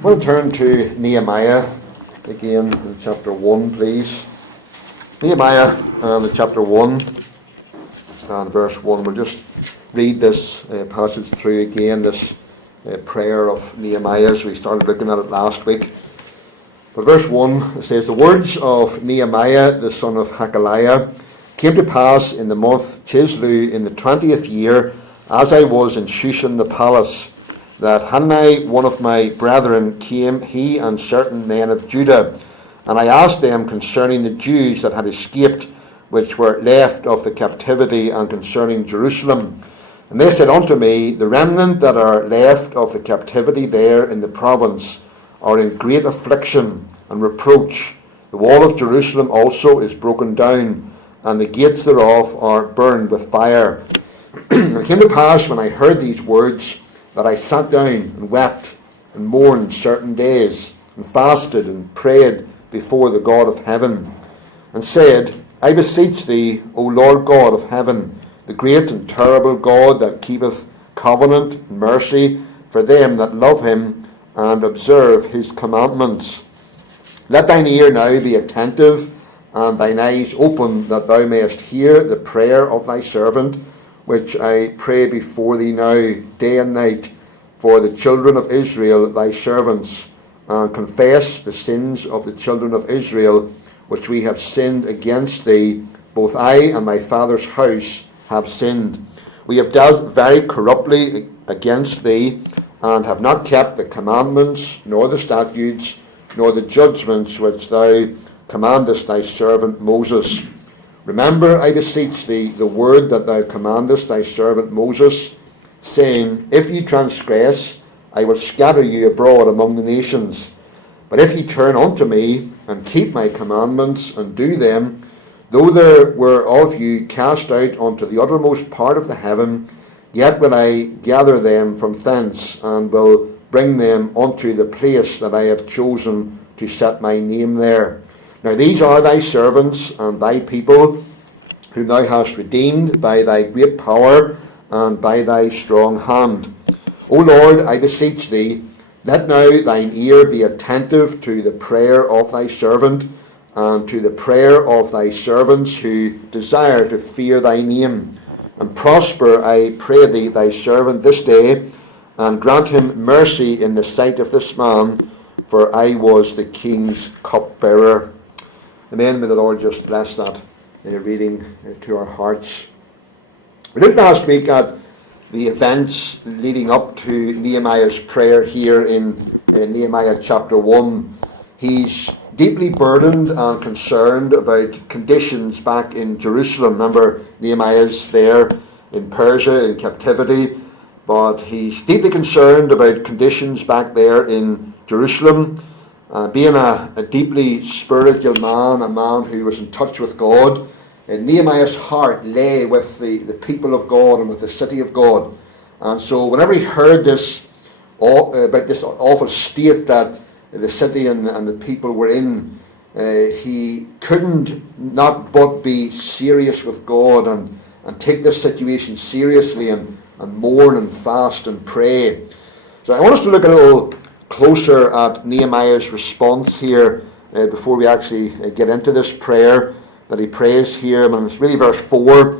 We'll turn to Nehemiah again in chapter 1, please. Nehemiah chapter 1 and verse 1. We'll just read this passage through again, this prayer of Nehemiah's. We started looking at it last week. But verse 1, it says, "The words of Nehemiah, the son of Hakaliah, came to pass in the month Chislew in the 20th year, as I was in Shushan the palace, that Hanani, one of my brethren, came, he and certain men of Judah. And I asked them concerning the Jews that had escaped, which were left of the captivity, and concerning Jerusalem. And they said unto me, The remnant that are left of the captivity there in the province are in great affliction and reproach. The wall of Jerusalem also is broken down, and the gates thereof are burned with fire. And it came to pass, when I heard these words, that I sat down and wept and mourned certain days, and fasted and prayed before the God of heaven, and said, I beseech thee, O Lord God of heaven, the great and terrible God that keepeth covenant and mercy for them that love him and observe his commandments. Let thine ear now be attentive, and thine eyes open, that thou mayest hear the prayer of thy servant, which I pray before thee now, day and night, for the children of Israel, thy servants, and confess the sins of the children of Israel, which we have sinned against thee. Both I and my father's house have sinned. We have dealt very corruptly against thee, and have not kept the commandments, nor the statutes, nor the judgments which thou commandest thy servant Moses. Remember, I beseech thee, the word that thou commandest thy servant Moses, saying, If ye transgress, I will scatter you abroad among the nations. But if ye turn unto me, and keep my commandments, and do them, though there were of you cast out unto the uttermost part of the heaven, yet will I gather them from thence, and will bring them unto the place that I have chosen to set my name there. Now these are thy servants and thy people, whom thou hast redeemed by thy great power and by thy strong hand. O Lord, I beseech thee, let now thine ear be attentive to the prayer of thy servant, and to the prayer of thy servants who desire to fear thy name. And prosper, I pray thee, thy servant this day, and grant him mercy in the sight of this man, for I was the king's cupbearer." Amen. May the Lord just bless that reading to our hearts. We looked last week at the events leading up to Nehemiah's prayer here in Nehemiah chapter 1. He's deeply burdened and concerned about conditions back in Jerusalem. Remember, Nehemiah's there in Persia in captivity, but he's deeply concerned about conditions back there in Jerusalem. Being a deeply spiritual man, a man who was in touch with God, Nehemiah's heart lay with the people of God and with the city of God. And so whenever he heard this about this awful state that the city and the people were in, he couldn't not but be serious with God and take this situation seriously and mourn and fast and pray. So I want us to look a little closer at Nehemiah's response here before we actually get into this prayer that he prays here. And it's really verse 4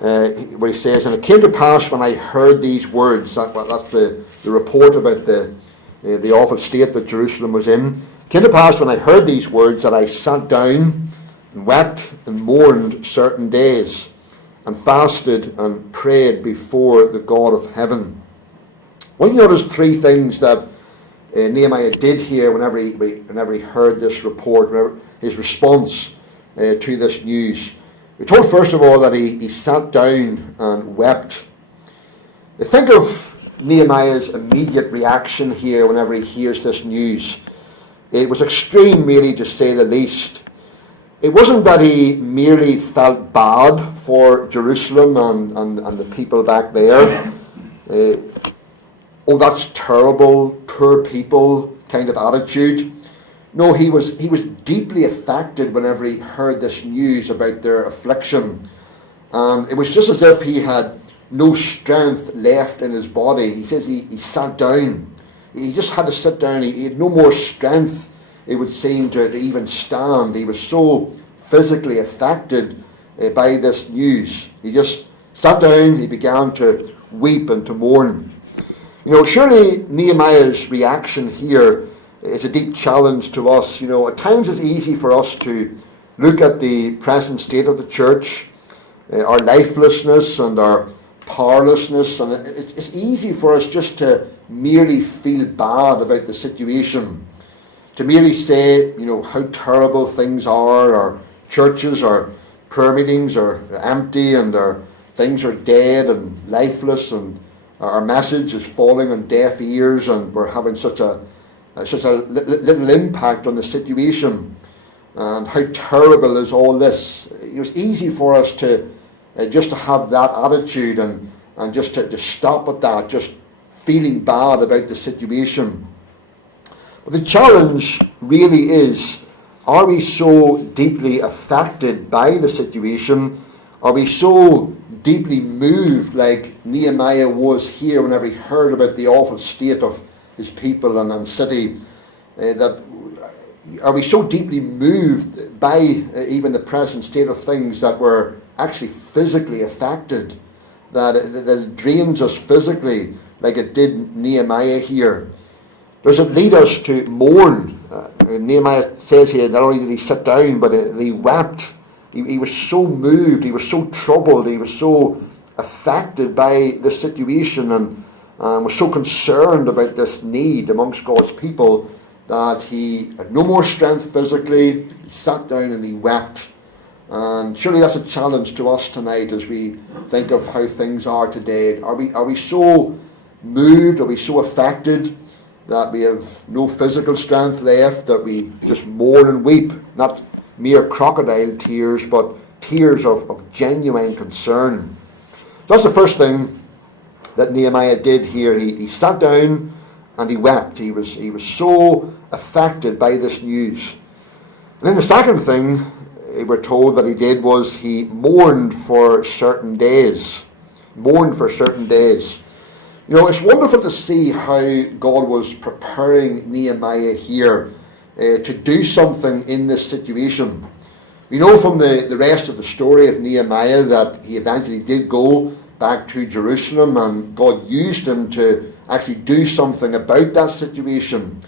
where he says, "And it came to pass when I heard these words," that's the report about the awful state that Jerusalem was in. "It came to pass when I heard these words that I sat down and wept and mourned certain days, and fasted and prayed before the God of heaven." Well, you notice three things that Nehemiah did here whenever he heard this report, his response to this news. We're told first of all that he sat down and wept. Think of Nehemiah's immediate reaction here whenever he hears this news. It was extreme, really, to say the least. It wasn't that he merely felt bad for Jerusalem and the people back there. Oh, that's terrible, poor people kind of attitude. No, he was deeply affected whenever he heard this news about their affliction. And it was just as if he had no strength left in his body. He says he sat down. He just had to sit down. He had no more strength, it would seem, to even stand. He was so physically affected by this news. He just sat down, he began to weep and to mourn. Surely Nehemiah's reaction here is a deep challenge to us. At times it's easy for us to look at the present state of the church, our lifelessness and our powerlessness, and it's easy for us just to merely feel bad about the situation, to merely say, how terrible things are. Our churches, our prayer meetings are empty, and our things are dead and lifeless, and our message is falling on deaf ears, and we're having such a little impact on the situation. And how terrible is all this? It was easy for us to just to have that attitude and just to stop at that, just feeling bad about the situation. But the challenge really is, are we so deeply affected by the situation? Are we so deeply moved like Nehemiah was here whenever he heard about the awful state of his people and city? Are we so deeply moved by even the present state of things that we're actually physically affected, that it drains us physically like it did Nehemiah here? Does it lead us to mourn? Nehemiah says here, not only did he sit down, but he wept. He was so moved, he was so troubled, he was so affected by this situation, and was so concerned about this need amongst God's people that he had no more strength physically. He sat down and he wept. And surely that's a challenge to us tonight as we think of how things are today. Are we so moved, are we so affected that we have no physical strength left, that we just mourn and weep? Not mere crocodile tears, but tears of genuine concern. That's the first thing that Nehemiah did here. He sat down and he wept. He was so affected by this news. And then the second thing we're told that he did was he mourned for certain days. Mourned for certain days. It's wonderful to see how God was preparing Nehemiah here to do something in this situation. We know from the rest of the story of Nehemiah that he eventually did go back to Jerusalem, and God used him to actually do something about that situation.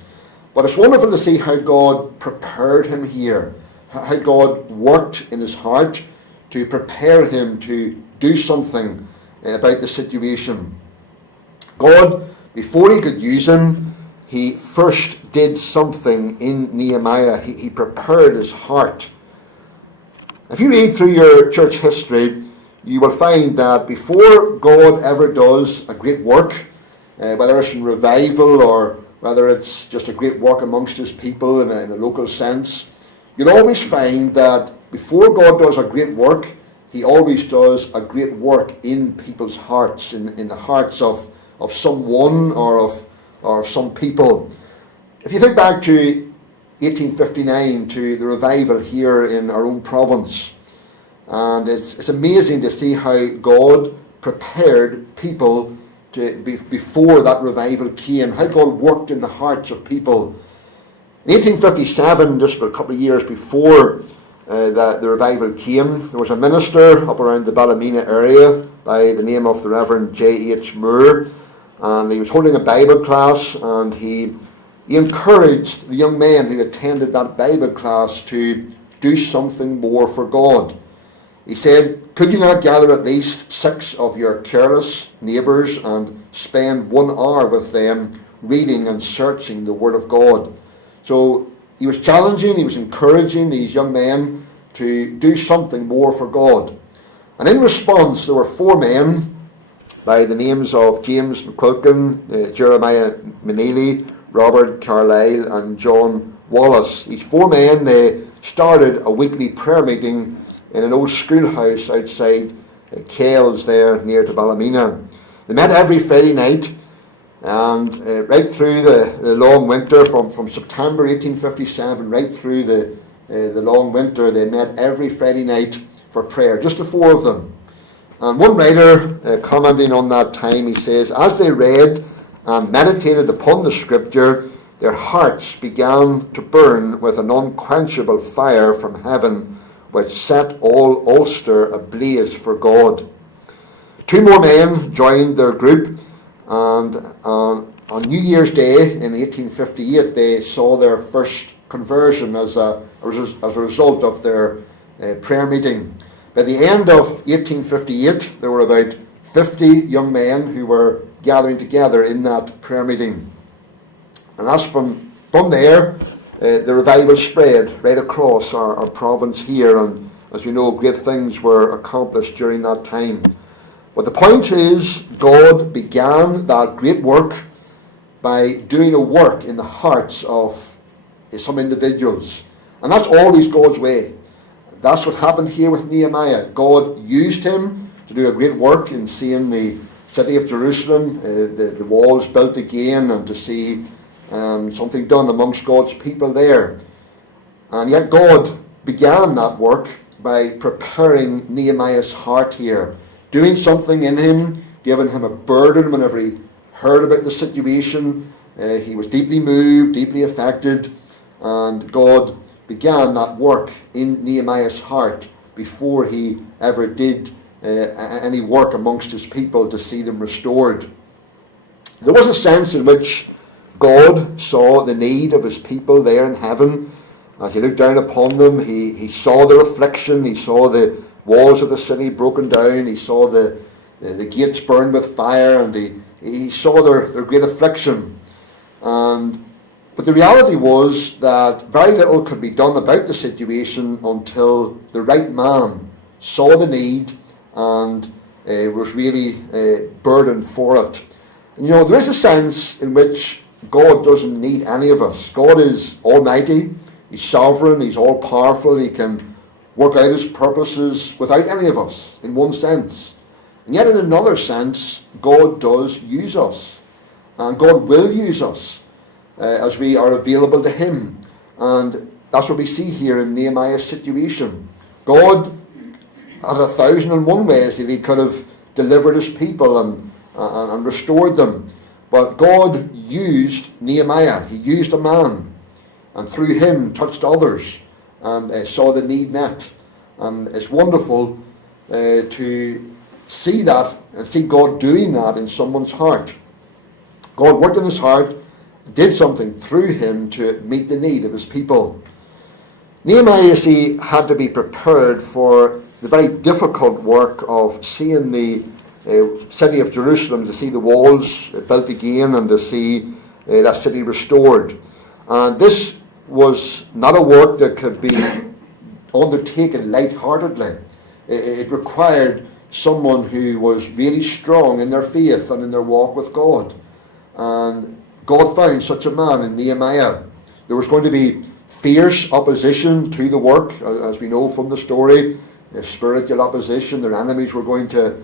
But it's wonderful to see how God prepared him here, how God worked in his heart to prepare him to do something about the situation. God, before he could use him, he first did something in Nehemiah. He prepared his heart. If you read through your church history, you will find that before God ever does a great work, whether it's in revival or whether it's just a great work amongst his people in a local sense, you'll always find that before God does a great work, he always does a great work in people's hearts, in the hearts of someone or of some people. If you think back to 1859, to the revival here in our own province, and it's amazing to see how God prepared people before that revival came, how God worked in the hearts of people. In 1857, just a couple of years before the revival came, there was a minister up around the Ballymena area by the name of the Reverend J.H. Moore, and he was holding a Bible class, and he encouraged the young men who attended that Bible class to do something more for God. He said, "Could you not gather at least 6 of your careless neighbours and spend 1 hour with them reading and searching the Word of God?" So he was challenging, he was encouraging these young men to do something more for God. And in response, there were 4 men by the names of James McQuilkin, Jeremiah Meneely, Robert Carlyle, and John Wallace. These 4 men, they started a weekly prayer meeting in an old schoolhouse outside Kells there near to Ballymena. They met every Friday night, and right through the long winter, from September 1857 right through the long winter, they met every Friday night for prayer, just the 4 of them. And one writer, commenting on that time, he says, "As they read and meditated upon the Scripture, their hearts began to burn with an unquenchable fire from heaven, which set all Ulster ablaze for God. 2 more men joined their group, and on New Year's Day in 1858 they saw their first conversion as a result of their prayer meeting. By the end of 1858 there were about 50 young men who were gathering together in that prayer meeting. And as from there, the revival spread right across our province here, and as we know, great things were accomplished during that time. But the point is, God began that great work by doing a work in the hearts of some individuals. And that's always God's way. That's what happened here with Nehemiah. God used him to do a great work in seeing the city of Jerusalem, the walls built again, and to see something done amongst God's people there. And yet God began that work by preparing Nehemiah's heart here, doing something in him, giving him a burden whenever he heard about the situation. He was deeply moved, deeply affected, and God began that work in Nehemiah's heart before he ever did any work amongst his people to see them restored. There was a sense in which God saw the need of his people there in heaven. As he looked down upon them, he saw their affliction, he saw the walls of the city broken down, he saw the gates burned with fire, and he saw their great affliction. But the reality was that very little could be done about the situation until the right man saw the need and was really burdened for it. And there is a sense in which God doesn't need any of us. God is almighty, he's sovereign, he's all-powerful, he can work out his purposes without any of us, in one sense. And yet in another sense, God does use us. And God will use us as we are available to him. And that's what we see here in Nehemiah's situation. God had 1,001 ways that he could have delivered his people and restored them. But God used Nehemiah. He used a man, and through him touched others and saw the need met. And it's wonderful to see that and see God doing that in someone's heart. God worked in his heart, did something through him to meet the need of his people. Nehemiah, you see, had to be prepared for the very difficult work of seeing the city of Jerusalem, to see the walls built again and to see that city restored. And this was not a work that could be undertaken lightheartedly. It required someone who was really strong in their faith and in their walk with God. And God found such a man in Nehemiah. There was going to be fierce opposition to the work, as we know from the story. Spiritual opposition. Their enemies were going to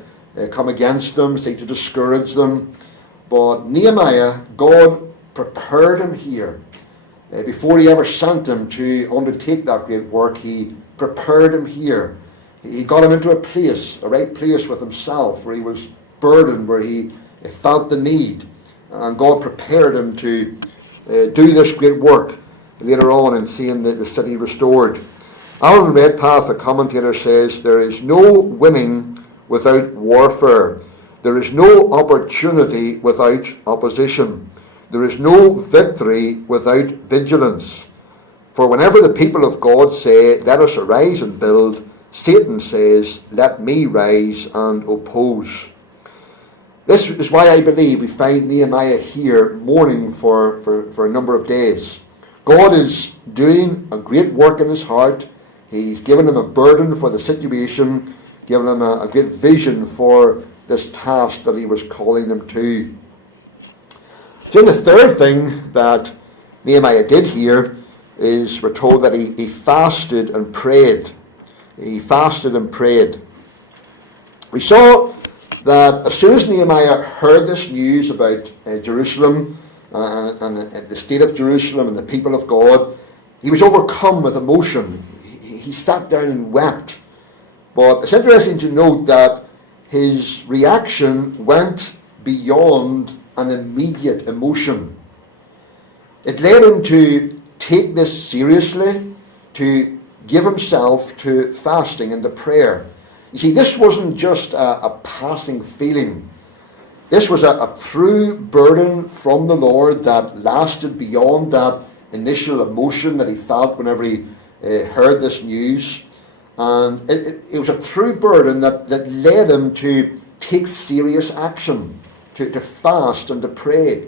come against them, seek to discourage them. But Nehemiah, God prepared him here. Before he ever sent him to undertake that great work, he prepared him here. He got him into a right place with himself, where he was burdened, where he felt the need. And God prepared him to do this great work later on in seeing the city restored. Alan Redpath, a commentator, says, "There is no winning without warfare. There is no opportunity without opposition. There is no victory without vigilance. For whenever the people of God say, 'Let us arise and build,' Satan says, 'Let me rise and oppose.'" This is why I believe we find Nehemiah here mourning for a number of days. God is doing a great work in his heart. He's given him a burden for the situation, given him a great vision for this task that he was calling them to. So the third thing that Nehemiah did here is, we're told that he fasted and prayed. He fasted and prayed. We saw that as soon as Nehemiah heard this news about Jerusalem and the state of Jerusalem and the people of God, he was overcome with emotion. He sat down and wept. But it's interesting to note that his reaction went beyond an immediate emotion. It led him to take this seriously, to give himself to fasting and to prayer. You see, this wasn't just a passing feeling. This was a true burden from the Lord that lasted beyond that initial emotion that he felt whenever he heard this news. And it was a true burden that led him to take serious action, to fast and to pray.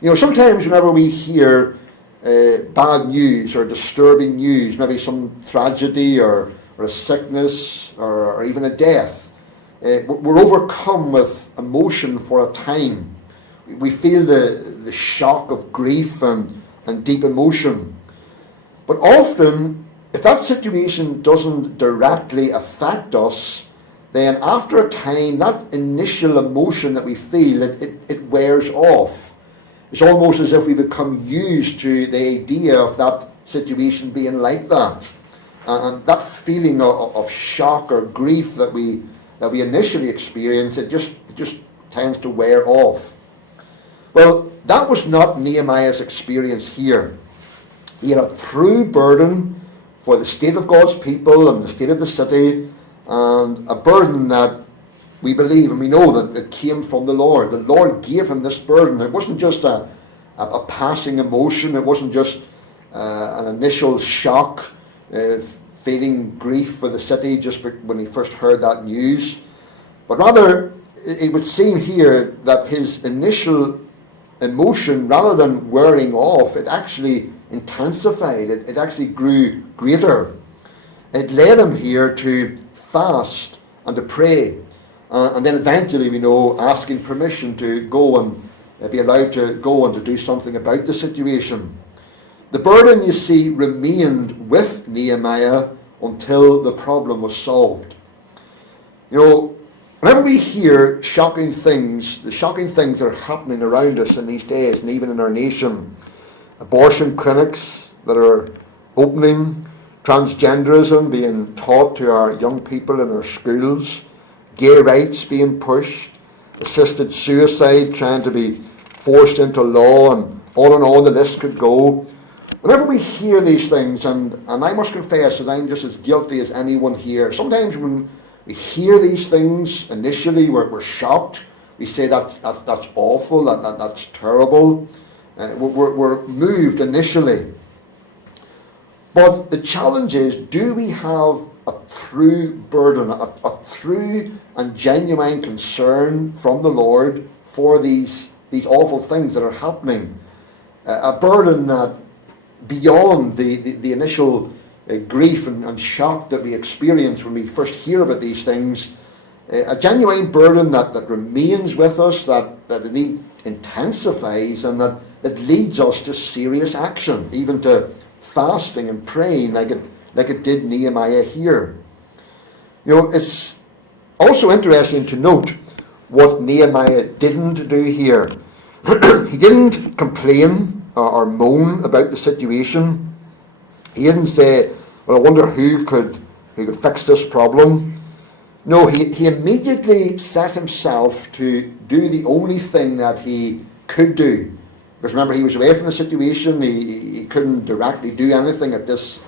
You know, sometimes whenever we hear bad news or disturbing news, maybe some tragedy or a sickness or even a death, we're overcome with emotion for a time. We feel the shock of grief and deep emotion. But often, if that situation doesn't directly affect us, then after a time, that initial emotion that we feel, it wears off. It's almost as if we become used to the idea of that situation being like that. And that feeling of shock or grief that we initially experience, it just tends to wear off. Well, that was not Nehemiah's experience here. He had a true burden for the state of God's people and the state of the city, and a burden that we believe and we know that it came from the Lord. The Lord gave him this burden. It wasn't just a passing emotion. It wasn't just an initial shock, feeling grief for the city just when he first heard that news. But rather, it would seem here that his initial emotion, rather than wearing off, it actually intensified. It actually grew greater. It led him here to fast and to pray. And then eventually, we know, asking permission to go and be allowed to go and to do something about the situation. The burden, you see, remained with Nehemiah until the problem was solved. You know, whenever we hear shocking things, the shocking things that are happening around us in these days and even in our nation, abortion clinics that are opening, transgenderism being taught to our young people in our schools, gay rights being pushed, assisted suicide trying to be forced into law, and on the list could go. Whenever we hear these things, and I must confess that I'm just as guilty as anyone here, sometimes when we hear these things, initially we're shocked. We say that's awful, that's terrible. We're moved initially. But the challenge is, do we have a true burden, a true and genuine concern from the Lord for these awful things that are happening? A burden that beyond the initial grief and shock that we experience when we first hear about these things, a genuine burden that remains with us, that it intensifies, and that leads us to serious action, even to fasting and praying like it did Nehemiah here. You know, it's also interesting to note what Nehemiah didn't do here. He didn't complain or moan about the situation. He didn't say, well, I wonder who could fix this problem. No, he immediately set himself to do the only thing that he could do. Because remember, he was away from the situation. He couldn't directly do anything at this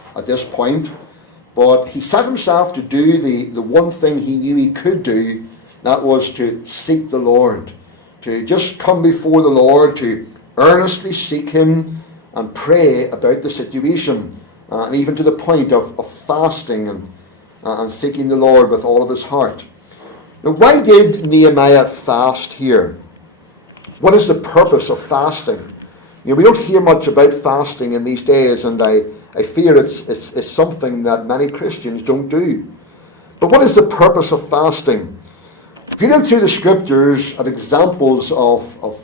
point. But he set himself to do the one thing he knew he could do, that was to seek the Lord. To just come before the Lord, to earnestly seek him and pray about the situation. And even to the point of fasting and seeking the Lord with all of his heart. Now, why did Nehemiah fast here? What is the purpose of fasting? You know, we don't hear much about fasting in these days, and I fear it's something that many Christians don't do. But what is the purpose of fasting? If you look through the scriptures at examples of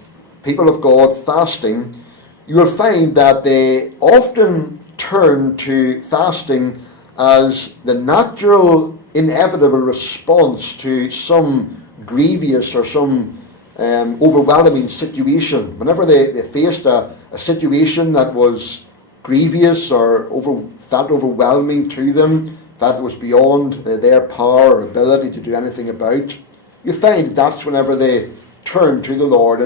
people of God fasting, you will find that they often turn to fasting as the natural, inevitable response to some grievous or some overwhelming situation. Whenever they faced a situation that was grievous or felt overwhelming to them, that was beyond their power or ability to do anything about, you find that's whenever they turn to the Lord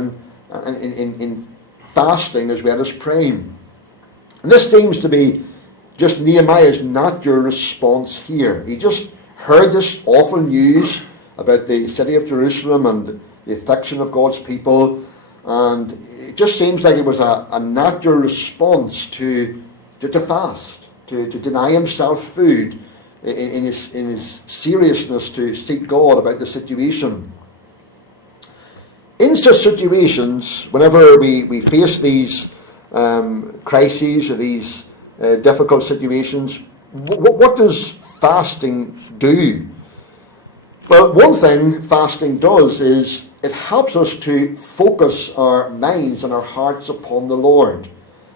in fasting as well as praying. And this seems to be just Nehemiah's natural response here. He just heard this awful news about the city of Jerusalem and the affliction of God's people, and it just seems like it was a natural response to fast, to deny himself food in his seriousness to seek God about the situation. In such situations, whenever we face these crises or these difficult situations, what does fasting do? Well, one thing fasting does is it helps us to focus our minds and our hearts upon the Lord.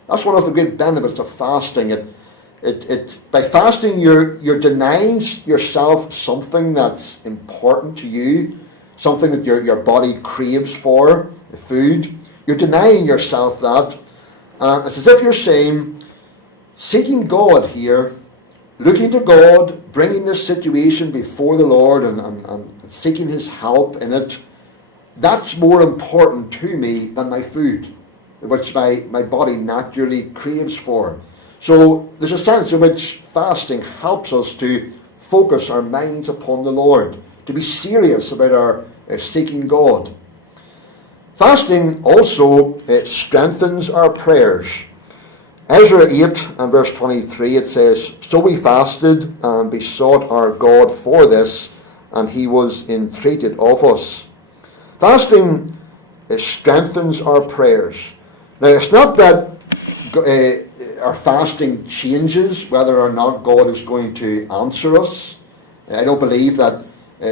That's one of the great benefits of fasting. By fasting, you're denying yourself something that's important to you, something that your body craves for, food. You're denying yourself that. It's as if you're saying, seeking God here, looking to God, bringing this situation before the Lord and seeking His help in it, that's more important to me than my food, which my body naturally craves for. So there's a sense in which fasting helps us to focus our minds upon the Lord, to be serious about our seeking God. Fasting also strengthens our prayers. Ezra 8 and verse 23, it says, "So we fasted and besought our God for this, and He was entreated of us." Fasting strengthens our prayers. Now, it's not that our fasting changes whether or not God is going to answer us. I don't believe that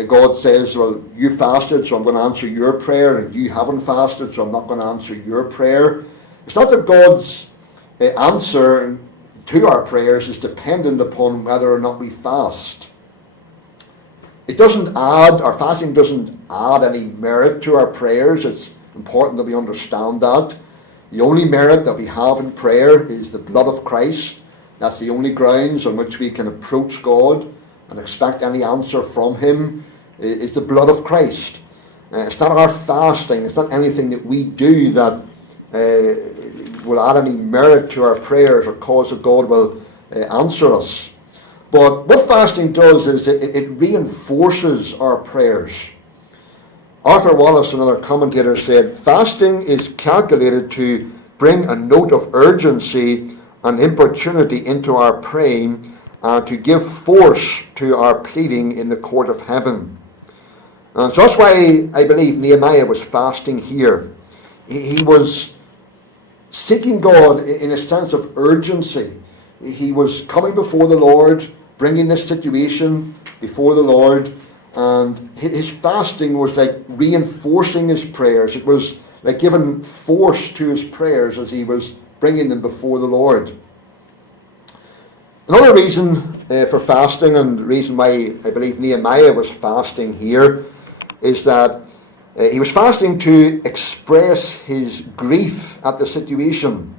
God says, well, you fasted, so I'm going to answer your prayer, and you haven't fasted, so I'm not going to answer your prayer. It's not that God's answer to our prayers is dependent upon whether or not we fast. Our fasting doesn't add any merit to our prayers. It's important that we understand that. The only merit that we have in prayer is the blood of Christ. That's the only grounds on which we can approach God and expect any answer from Him, is the blood of Christ. It's not our fasting, it's not anything that we do that will add any merit to our prayers or cause that God will answer us. But what fasting does is it reinforces our prayers. Arthur Wallace, another commentator, said, "Fasting is calculated to bring a note of urgency and importunity into our praying and to give force to our pleading in the court of heaven." And so that's why I believe Nehemiah was fasting here. He was seeking God in a sense of urgency. He was coming before the Lord, bringing this situation before the Lord, and his fasting was like reinforcing his prayers. It was like giving force to his prayers as he was bringing them before the Lord. Another reason for fasting, and the reason why I believe Nehemiah was fasting here, is that he was fasting to express his grief at the situation.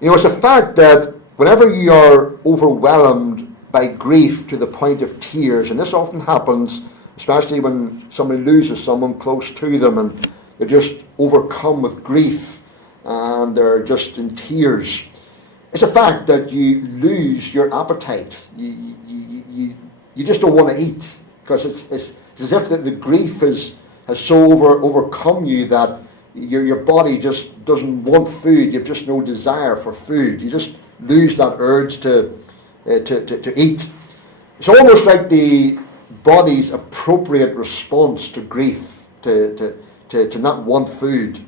It's a fact that whenever you are overwhelmed by grief to the point of tears, and this often happens, especially when somebody loses someone close to them and they're just overcome with grief and they're just in tears. It's a fact that you lose your appetite. You just don't want to eat, because it's as if the grief has so overcome you that your body just doesn't want food. You have just no desire for food. You just lose that urge to eat. It's almost like the body's appropriate response to grief, to not want food.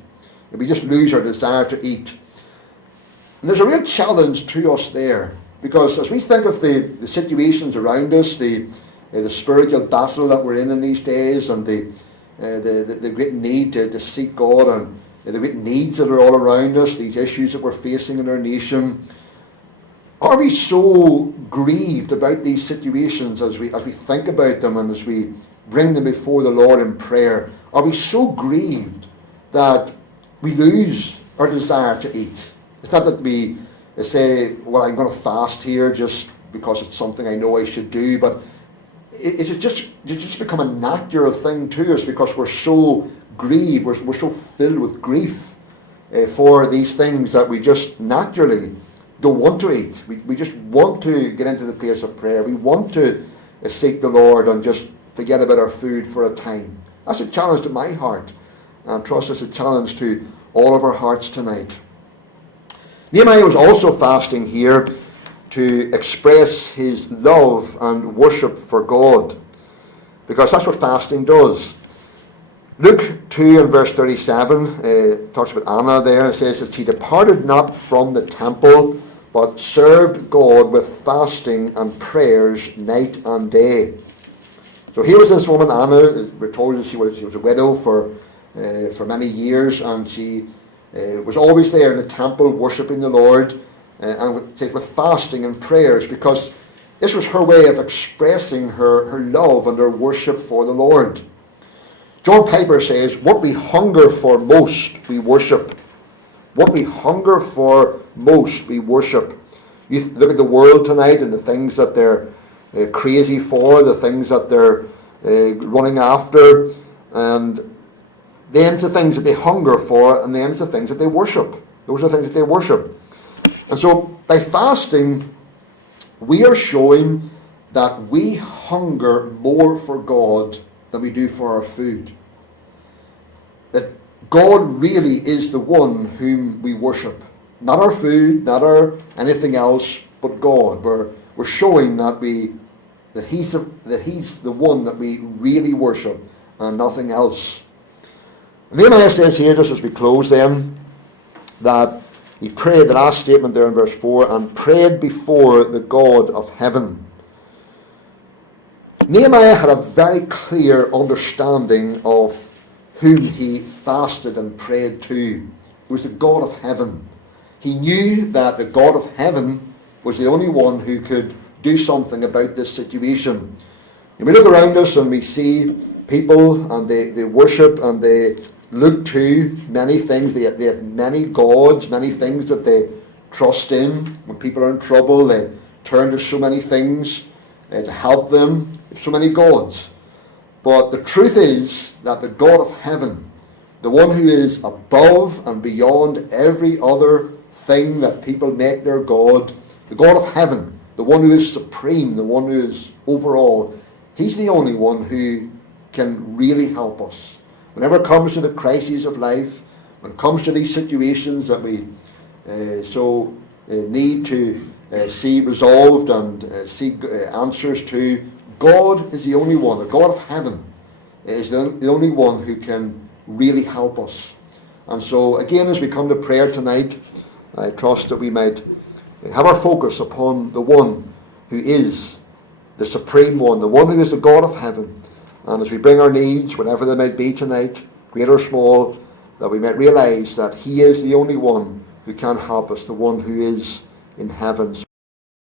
We just lose our desire to eat. And there's a real challenge to us there, because as we think of the situations around us, the spiritual battle that we're in these days, and the great need to seek God, and the great needs that are all around us, these issues that we're facing in our nation, are we so grieved about these situations as we think about them and as we bring them before the Lord in prayer? Are we so grieved that we lose our desire to eat? It's not that we say, well, I'm going to fast here just because it's something I know I should do, but it's just become a natural thing to us because we're so grieved, we're so filled with grief for these things that we just naturally don't want to eat. We just want to get into the place of prayer. We want to seek the Lord and just forget about our food for a time. That's a challenge to my heart, and trust it's a challenge to all of our hearts tonight. Nehemiah was also fasting here to express his love and worship for God, because that's what fasting does. Luke 2 and verse 37 talks about Anna there. It says that she departed not from the temple, but served God with fasting and prayers night and day. So here was this woman, Anna. We're told that she was a widow for many years, and she was always there in the temple worshipping the Lord, and with fasting and prayers, because this was her way of expressing her love and her worship for the Lord. John Piper says, what we hunger for most, we worship. What we hunger for most, we worship. You look at the world tonight and the things that they're crazy for, the things that they're running after, and them's the things that they hunger for, and them's the things that they worship. Those are the things that they worship. And so by fasting, we are showing that we hunger more for God than we do for our food. That God really is the one whom we worship. Not our food, not our anything else, but God. We're showing that He's the one that we really worship and nothing else. Nehemiah says here, just as we close then, that he prayed, the last statement there in verse 4, and prayed before the God of heaven. Nehemiah had a very clear understanding of whom he fasted and prayed to. It was the God of heaven. He knew that the God of heaven was the only one who could do something about this situation. And we look around us and we see people, and they worship and they look to many things. They have many gods, many things that they trust in. When people are in trouble, they turn to so many things to help them. So many gods. But the truth is that the God of heaven, the one who is above and beyond every other thing that people make their God, the God of heaven, the one who is supreme, the one who is over all, he's the only one who can really help us. Whenever it comes to the crises of life, when it comes to these situations that we need to see resolved and see answers to, God is the only one. The God of heaven is the only one who can really help us. And so again, as we come to prayer tonight, I trust that we might have our focus upon the one who is the supreme one, the one who is the God of heaven. And as we bring our needs, whatever they might be tonight, great or small, that we might realize that he is the only one who can help us, the one who is in heaven.